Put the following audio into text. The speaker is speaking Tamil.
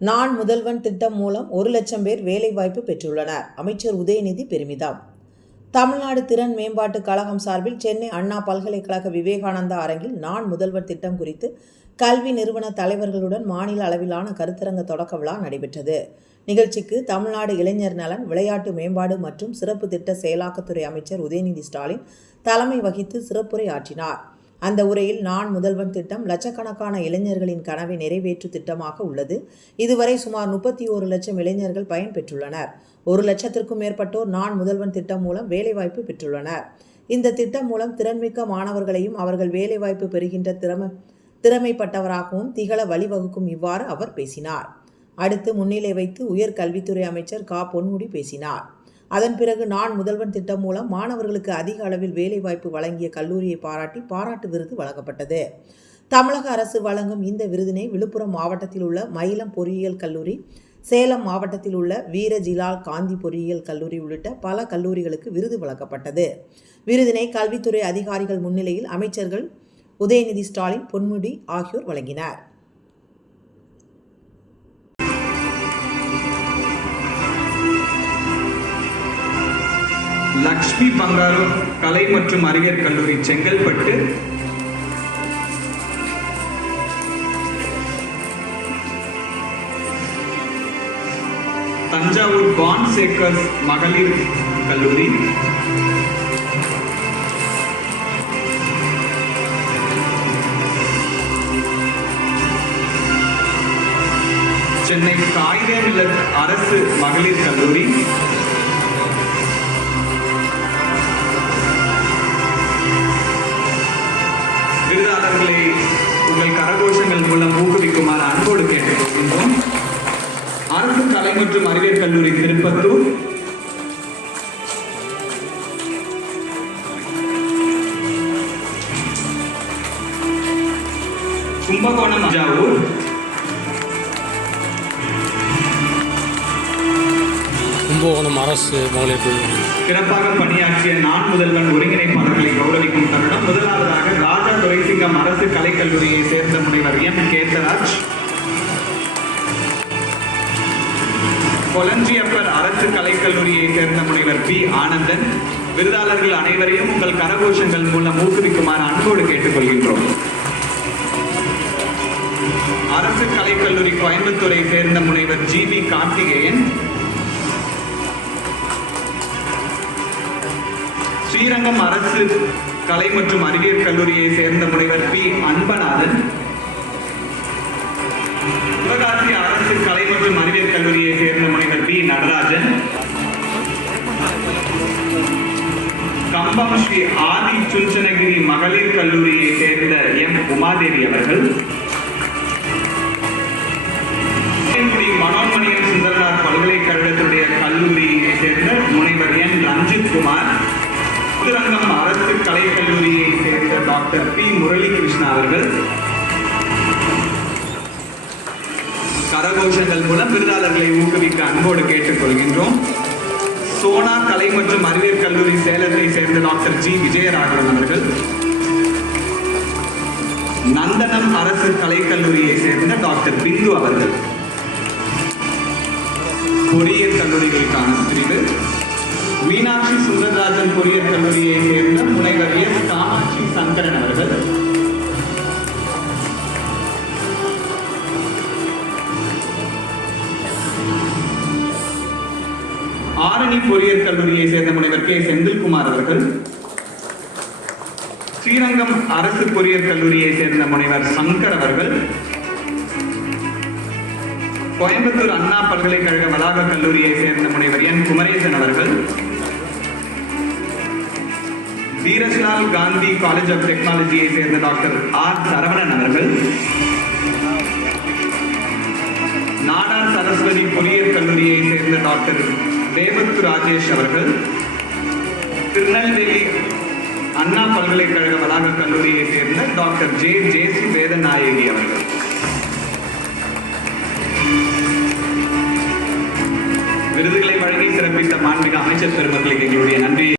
நான் முதல்வன் திட்டம் மூலம் ஒரு லட்சம் பேர் வேலைவாய்ப்பு பெற்றுள்ளனர். அமைச்சர் உதயநிதி பெருமிதம். தமிழ்நாடு திறன் மேம்பாட்டு கழகம் சார்பில் சென்னை அண்ணா பல்கலைக்கழக விவேகானந்தா அரங்கில் நான் முதல்வர் திட்டம் குறித்து கல்வி நிறுவன தலைவர்களுடன் மாநில அளவிலான கருத்தரங்க தொடக்க விழா நடைபெற்றது. நிகழ்ச்சிக்கு தமிழ்நாடு இளைஞர் நலன் விளையாட்டு மேம்பாடு மற்றும் சிறப்பு திட்ட செயலாக்கத்துறை அமைச்சர் உதயநிதி ஸ்டாலின் தலைமை வகித்து சிறப்புரை ஆற்றினார் அந்த உரையில் நான் முதல்வன் திட்டம் லட்சக்கணக்கான இளைஞர்களின் கனவை நிறைவேற்று திட்டமாக உள்ளது. இதுவரை சுமார் முப்பத்தி ஒரு லட்சம் இளைஞர்கள் பயன்பெற்றுள்ளனர் ஒரு லட்சத்திற்கும் மேற்பட்டோர் நான் முதல்வன் திட்டம் மூலம் வேலைவாய்ப்பு பெற்றுள்ளனர். இந்த திட்டம் மூலம் திறன்மிக்க மாணவர்களையும் அவர்கள் வேலைவாய்ப்பு பெறுகின்ற திறமை திறமைப்பட்டவராகவும் திகழ வழிவகுக்கும் இவ்வாறு அவர் பேசினார். அடுத்து முன்னிலை வைத்து உயர் கல்வித்துறை அமைச்சர் கா. பொன்முடி பேசினார். அதன் பிறகு நான் முதல்வன் திட்டம் மூலம் மாணவர்களுக்கு அதிக அளவில் வேலைவாய்ப்பு வழங்கிய கல்லூரியை பாராட்டி பாராட்டு விருது வழங்கப்பட்டது. தமிழக அரசு வழங்கும் இந்த விருதினை விழுப்புரம் மாவட்டத்தில் உள்ள மயிலம் பொறியியல் கல்லூரி சேலம் மாவட்டத்தில் உள்ள வீர ஜிலால் காந்தி பொறியியல் கல்லூரி உள்ளிட்ட பல கல்லூரிகளுக்கு விருது வழங்கப்பட்டது. விருதினை கல்வித்துறை அதிகாரிகள் முன்னிலையில் அமைச்சர்கள் உதயநிதி ஸ்டாலின் பொன்முடி ஆகியோர் வழங்கினார். லக்ஷ்மி பங்காரு கலை மற்றும் அறிவியல் கல்லூரி செங்கல்பட்டு. தஞ்சாவூர் பான் மகளிர் கல்லூரி. சென்னை காகிதமில்லத் அரசு மகளிர் கல்லூரி. மற்றும் அறிவியல் கல்லூரி திருப்பத்தூர். கும்பகோணம் தஞ்சாவூர். கும்பகோணம் அரசு மகளிர் கல்லூரி சிறப்பாக பணியாற்றிய நான் முதல்வன் ஒருங்கிணைப்பாளர்களை கௌரவிக்கும் தருணம் முதலாவதாக ராஜா துரைசிங்கம் அரசு கலைக்கல்லூரியை சேர்ந்த முனைவர் எம். கேத்தராஜ் கொலஞ்சியப்பர் அரசு கலைக்கல்லூரியைச் சேர்ந்த முனைவர் பி. ஆனந்தன் விருதாளர்கள் அனைவரையும் உங்கள் கரகோஷங்கள் மூலம் ஊக்குவிக்குமாறு அன்போடு கேட்டுக்கொள்கின்றோம். அரசு கலைக்கல்லூரி கோயம்புத்தூரை சேர்ந்த முனைவர் ஜி. வி. கார்த்திகேயன் ஸ்ரீரங்கம் அரசு கலை மற்றும் அறிவியல் கல்லூரியை சேர்ந்த முனைவர் பி. அன்பநாதன் சிவகாசி அரசு கலை மற்றும் அறிவியல் கல்லூரியை சேர்ந்த நடராஜன். கம்பம் ஸ்ரீ ஆதி சுஞ்சனகிரி மகளிர் கல்லூரியை சேர்ந்த எம். உமாதேவி அவர்கள். மனோன்மணியம் சுந்தரனார் பல்கலைக்கழகத்துடைய கல்லூரியை சேர்ந்த முனைவர் என். ரஞ்சித் குமார் திருரங்கம் அரசு கலைக்கல்லூரியை சேர்ந்த டாக்டர் பி. முரளிகிருஷ்ணா அவர்கள். கரகோஷங்கள் மூலம் விருதாளர்களை ஊக்குவிக்க அன்போடு கேட்டுக்கொள்கின்றோம். சோனா கலை மற்றும் அறிவியல் கல்லூரி சேலத்தை சேர்ந்த டாக்டர் ஜி. விஜயராகவன் அவர்கள் நந்தனம் அரசு கலைக்கல்லூரியை சேர்ந்த டாக்டர் பிந்து அவர்கள் பொறியியல் கல்லூரிகளுக்கான பிரிவு மீனாட்சி சுந்தரராஜன் பொறியியல் கல்லூரியை சேர்ந்த முனைவர் எஸ் காமாட்சி சங்கரன் அவர்கள் ஆரணி பொறியியல் கல்லூரியை சேர்ந்த முனைவர் கே. செந்தில்குமார் அவர்கள் ஸ்ரீரங்கம் அரசு பொறியியல் கல்லூரியை சேர்ந்த முனைவர் சங்கர் அவர்கள் கோயம்புத்தூர் அண்ணா பல்கலைக்கழக வளாக கல்லூரியை சேர்ந்த முனைவர் என். குமரேசன் அவர்கள் தீரஜ்லால் காந்தி காலேஜ் ஆஃப் டெக்னாலஜியை சேர்ந்த டாக்டர் ஆர். சரவணன் அவர்கள் நாடார் சரஸ்வதி பொறியியல் கல்லூரியை சேர்ந்த டாக்டர் தேவத்து ராஜேஷ் அவர்கள் திருநெல்வேலி அண்ணா பல்கலைக்கழக வளாக கல்லூரியை சேர்ந்த டாக்டர் ஜே ஜேசி வேதநாயகி அவர்கள். விருதுகளை வழங்கி சிறப்பித்த மாண்பிக அமைச்சர் பெருமக்களுக்கு எங்களுடைய நன்றியை